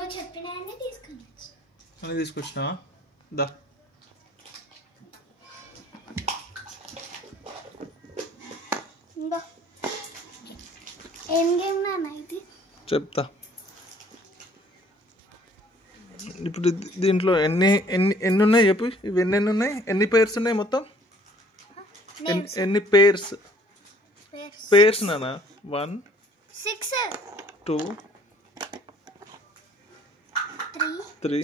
నువ్వు చెప్పినాయని అని తీసుకొచ్చినావా? దా ఏం గేమ్ నాన్న ఇది? చెప్తా. ఇప్పుడు దీంట్లో ఎన్ని ఎన్ని ఎన్ని ఉన్నాయి చెప్పు. ఇవి ఎన్ని ఉన్నాయి? ఎన్ని పేర్స్ ఉన్నాయి మొత్తం? ఎన్ని పేర్స్? పేర్స్ నానా? 1 6 2 3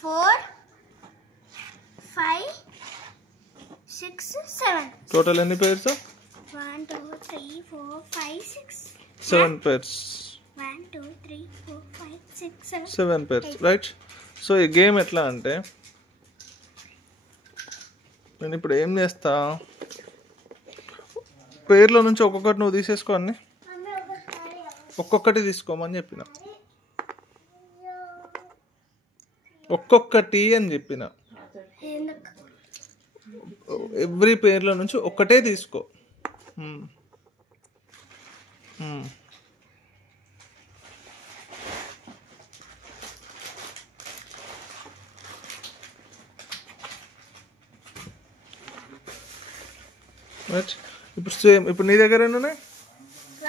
4 5 6 7. టోటల్ ఎన్ని pairs? 1 2 3 4 5 6 7 pairs. 1 2 3 4 5 6 7 7 pairs, right? So ఈ గేమ్ ఎట్లా అంటే, నేను ఇప్పుడు ఏం చేస్తా, పేర్లో నుంచి ఒక్కొక్కటి నువ్వు తీసేసుకో. అన్ని ఒక్కొక్కటి తీసుకోమని చెప్పిన, ఒక్కొక్కటి అని చెప్పిన. ఎవ్రీ పేర్లో నుంచి ఒక్కటే తీసుకో. ఇప్పుడు సేమ్, ఇప్పుడు నీ దగ్గర ఎన్ని ఉన్నాయి?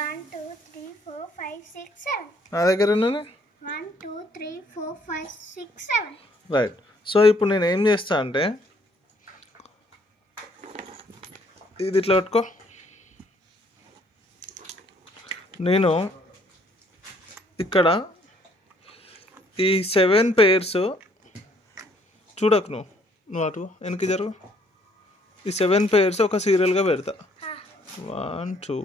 1 2 3 4 5 6 7. నా దగ్గర ఎన్ని ఉన్నాయి? 1 2 3 4 5 6 7. రైట్. సో ఇప్పుడు నేను ఏం చేస్తా అంటే, ఇది ఇట్లా పట్టుకో. నేను ఇక్కడ ఈ 7 పేర్స్ చూడకు, నువ్వు అటు వెనక్కి జరుగు. ఈ 7 పేర్స్ ఒక సీరియల్గా పెడతా. 1 2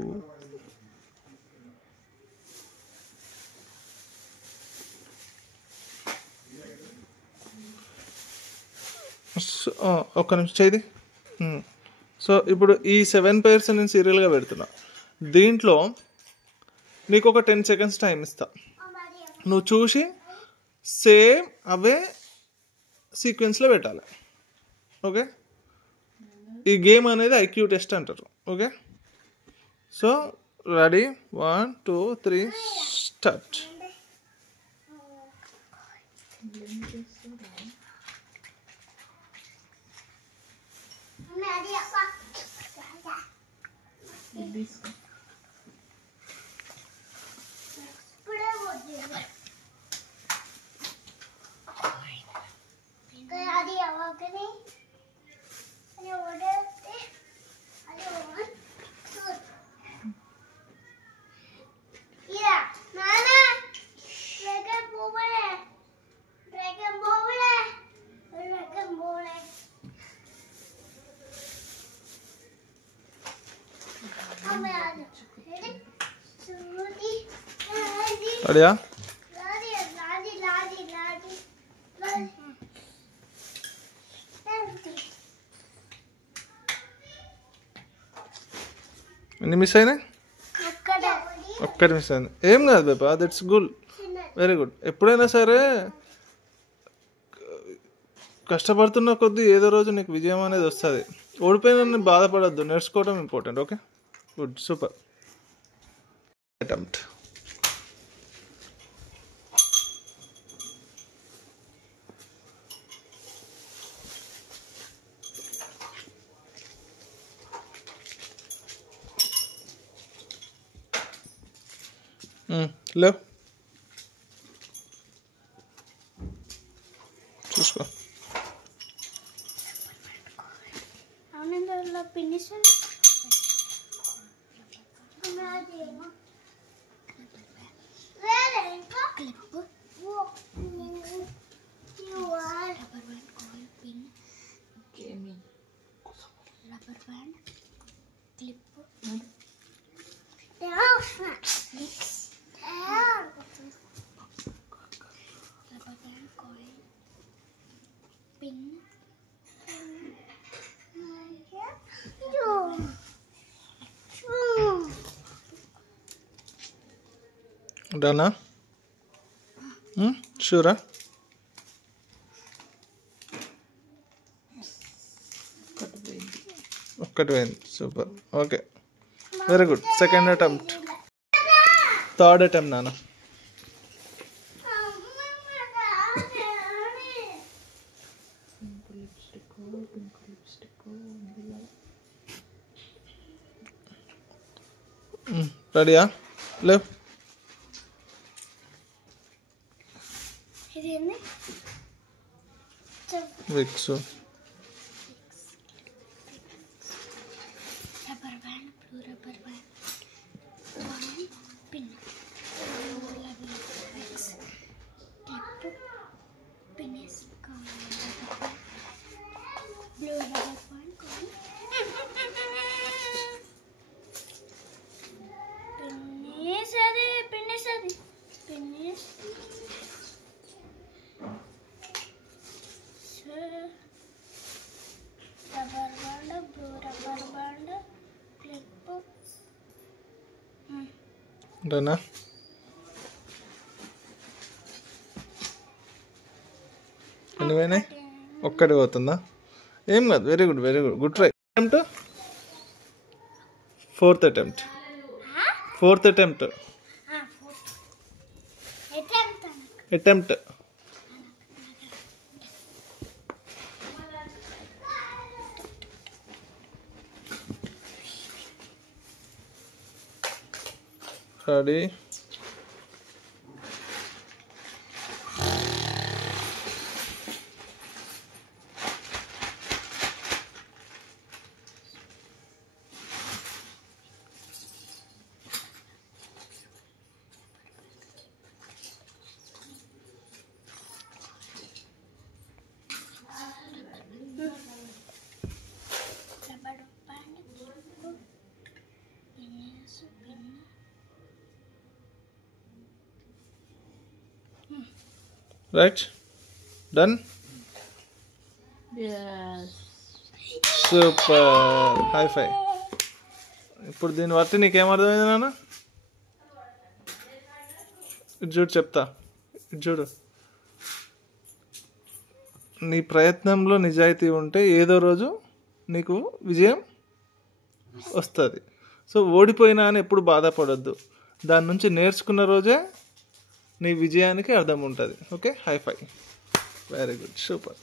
ఒక్క నిమిషం చేయి. సో ఇప్పుడు ఈ 7 పేర్స్ నేను సీరియల్గా పెడుతున్నా. దీంట్లో నీకు ఒక 10 seconds టైం ఇస్తా. నువ్వు చూసి సేమ్ అవే సీక్వెన్స్లో పెట్టాలి. ఓకే? ఈ గేమ్ అనేది ఐక్యూ టెస్ట్ అంటారు. ఓకే? So ready? 1 2 3 స్టార్ట్. రెడీయా? ఎన్ని మిస్ అయినాయి? ఒక్కటి మిస్ అయింది. ఏం కాదు బేపా, దట్స్ గుడ్, వెరీ గుడ్. ఎప్పుడైనా సరే కష్టపడుతున్న కొద్దీ ఏదో రోజు నీకు విజయం అనేది వస్తుంది. ఓడిపోయిన బాధపడద్దు, నేర్చుకోవడం important. Okay, good, super attempt. లేవు, చూసుకో. డనా? షూరా? ఒక్కటి పోయింది, super. Okay, very good. Second attempt, third attempt నాన్న. రెడీయా? లేవు. ఇదేంది? Vicks. Rubber band, blue rubber band, pin, Vicks, clip, pin వేసుకోవాలి. బ్లూ రబ్బర్ బ్యాండ్, పిన్నేసది పిన్నేసది పిన్నేస్ rubber band, blue rubber band, clip. అంతేనా? ఎన్ని పోయినాయి? ఒక్కటి పోతుందా? ఏం కాదు. Very good, very good, good try. Attempt, fourth attempt. Attempt. Ready? Rubber band, clip, పిన్నేస్, pin. Right, done. Super, high five. ఇప్పుడు దీన్ని బట్టి నీకేం అర్థమైంది నాన్న? ఇటు చూడు, చెప్తా. ఇటు చూడు. నీ ప్రయత్నంలో నిజాయితీ ఉంటే ఏదో రోజు నీకు విజయం వస్తుంది. సో ఓడిపోయినా అని ఎప్పుడు బాధపడొద్దు. దాని నుంచి నేర్చుకున్న రోజే నీ విజయానికి అర్థం ఉంటుంది. Okay, high five. Very good, super.